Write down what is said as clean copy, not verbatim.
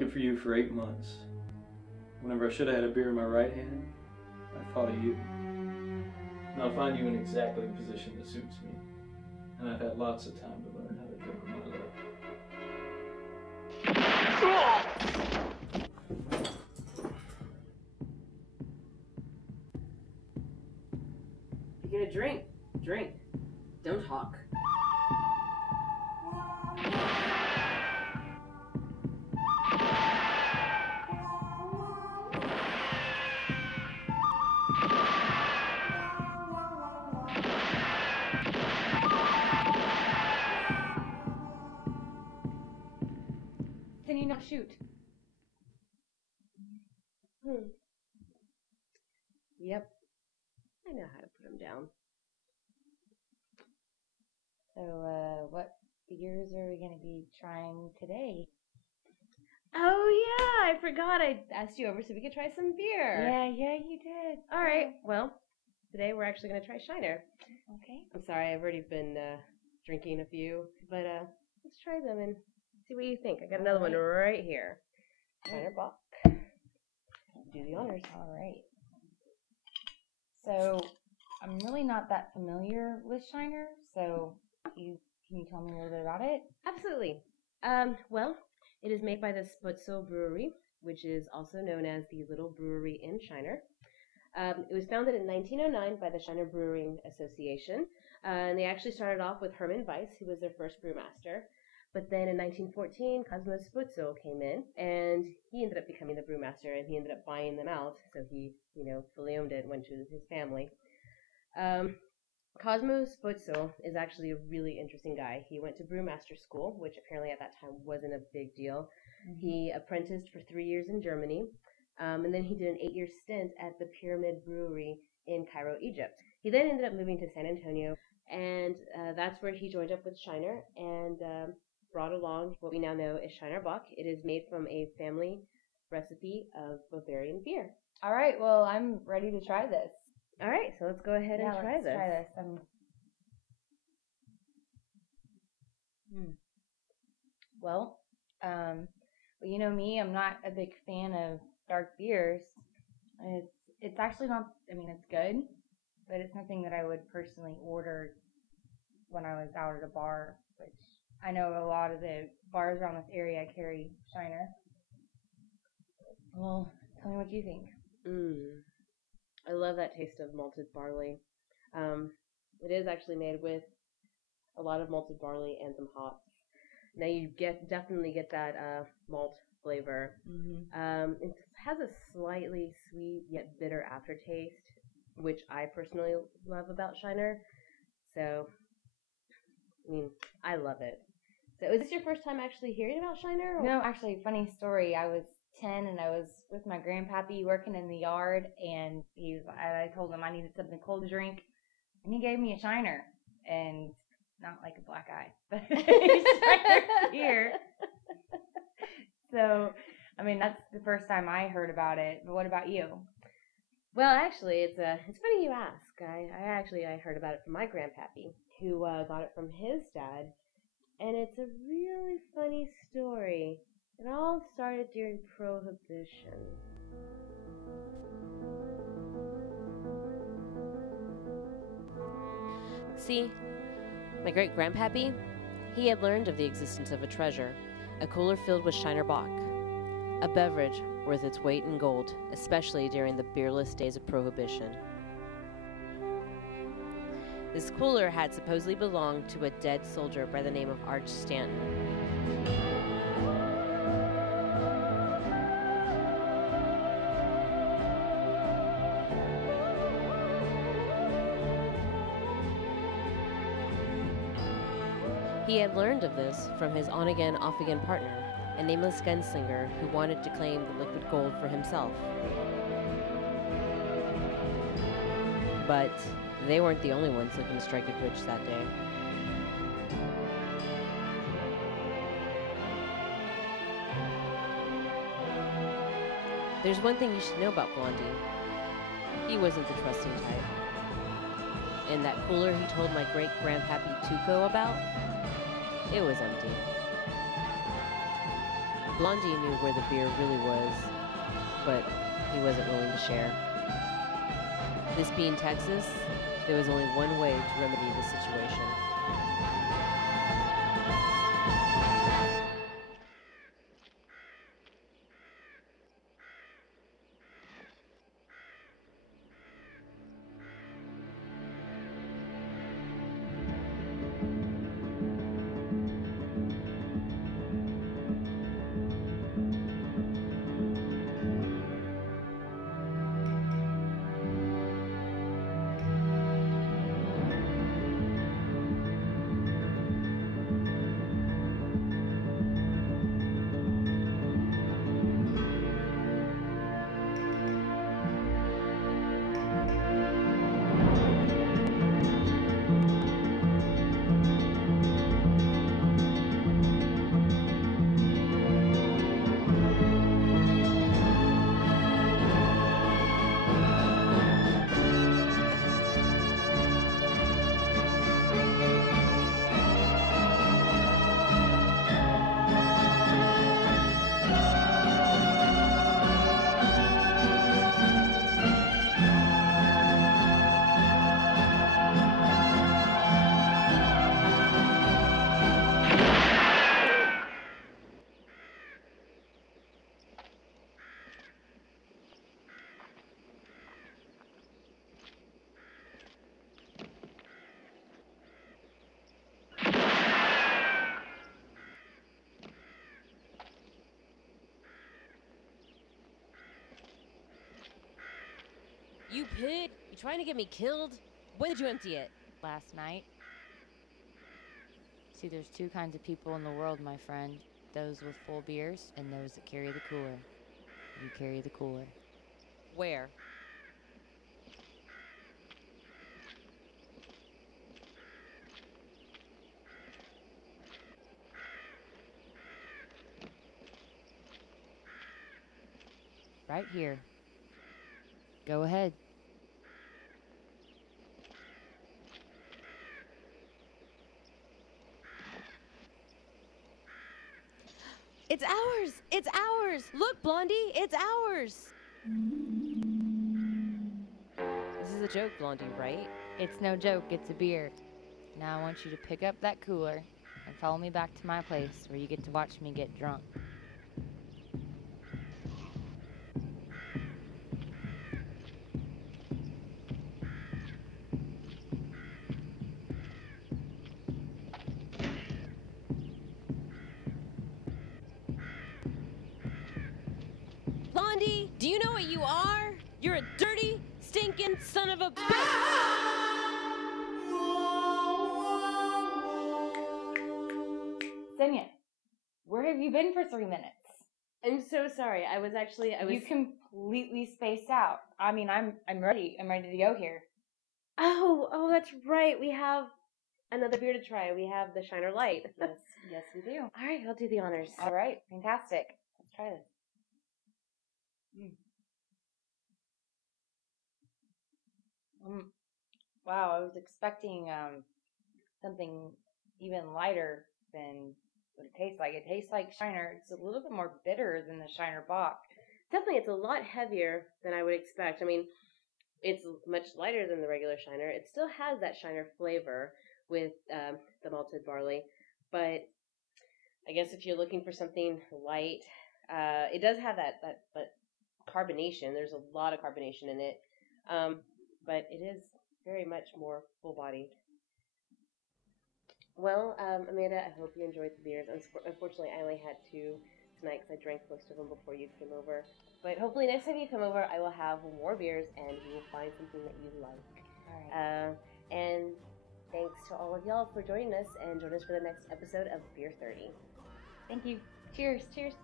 looking for you for 8 months. Whenever I should have had a beer in my right hand, I thought of you. And I'll find you in exactly the position that suits me. And I've had lots of time to learn how to drink with my love. If you're gonna drink, drink. Don't talk. Can you not shoot? Yep. I know how to put them down. So, what beers are we going to be trying today? Oh, yeah, I forgot I asked you over so we could try some beer. Yeah, you did. All right, well, today we're actually going to try Shiner. Okay. I'm sorry, I've already been drinking a few, but let's try them and see what you think. I got another one right here. Shiner Bock. Do the honors. All right. So, I'm really not that familiar with Shiner, so can you tell me a little bit about it? Absolutely. Well, it is made by the Sputzel Brewery, which is also known as the Little Brewery in Shiner. It was founded in 1909 by the Shiner Brewing Association, and they actually started off with Hermann Weiss, who was their first brewmaster. But then in 1914, Cosmo Sputzel came in, and he ended up becoming the brewmaster, and he ended up buying them out, so he, fully owned it and went to his family. Cosmo Sputzel is actually a really interesting guy. He went to brewmaster school, which apparently at that time wasn't a big deal. Mm-hmm. He apprenticed for 3 years in Germany, and then he did an 8-year stint at the Pyramid Brewery in Cairo, Egypt. He then ended up moving to San Antonio, and that's where he joined up with Shiner and brought along what we now know as Shiner Bock. It is made from a family recipe of Bavarian beer. All right, well, I'm ready to try this. All right, so let's go ahead and try this. Let's try this. Well, you know me, I'm not a big fan of dark beers. It's actually not, it's good, but it's nothing that I would personally order when I was out at a bar, which I know a lot of the bars around this area carry Shiner. Well, tell me what you think. I love that taste of malted barley. It is actually made with a lot of malted barley and some hops. Now you definitely get that malt flavor. Mm-hmm. It has a slightly sweet yet bitter aftertaste, which I personally love about Shiner. So, I love it. So is this your first time actually hearing about Shiner? Or? No, actually, funny story. I was 10 and I was with my grandpappy working in the yard, and I told him I needed something cold to drink, and he gave me a Shiner, and not like a black eye, but Shiner beer. So, that's the first time I heard about it. But what about you? Well, actually, it's funny you ask. I heard about it from my grandpappy, who got it from his dad, and it's a really funny story. It all started during Prohibition. See, my great-grandpappy, he had learned of the existence of a treasure, a cooler filled with Shiner Bock, a beverage worth its weight in gold, especially during the beerless days of Prohibition. This cooler had supposedly belonged to a dead soldier by the name of Arch Stanton. He had learned of this from his on-again, off-again partner, a nameless gunslinger who wanted to claim the liquid gold for himself. But they weren't the only ones looking to strike it rich that day. There's one thing you should know about Blondie. He wasn't the trusting type. And that cooler he told my great-grandpappy Tuco about, it was empty. Blondie knew where the beer really was, but he wasn't willing to share. This being Texas, there was only one way to remedy the situation. You pig! You trying to get me killed? When did you empty it? Last night. See, there's two kinds of people in the world, my friend. Those with full beers and those that carry the cooler. You carry the cooler. Where? Right here. Go ahead. It's ours! It's ours! Look, Blondie, it's ours! This is a joke, Blondie, right? It's no joke, it's a beer. Now I want you to pick up that cooler and follow me back to my place where you get to watch me get drunk. Blondie, do you know what you are? You're a dirty, stinking son of a bitch! Senya, where have you been for 3 minutes? I'm so sorry. I was You completely spaced out. I mean, I'm ready. I'm ready to go here. Oh, that's right. We have another beer to try. We have the Shiner Light. Yes, we do. All right, I'll do the honors. All right, fantastic. Let's try this. Wow, I was expecting something even lighter than what it tastes like. It tastes like Shiner. It's a little bit more bitter than the Shiner Bock. Definitely, it's a lot heavier than I would expect. I mean, it's much lighter than the regular Shiner. It still has that Shiner flavor with the malted barley, but I guess if you're looking for something light, it does have that carbonation. There's a lot of carbonation in it, but it is very much more full-bodied. Well, Amanda, I hope you enjoyed the beers. Unfortunately, I only had 2 tonight because I drank most of them before you came over. But hopefully next time you come over, I will have more beers and we will find something that you like. All right. And thanks to all of y'all for joining us, and join us for the next episode of Beer 30. Thank you. Cheers. Cheers.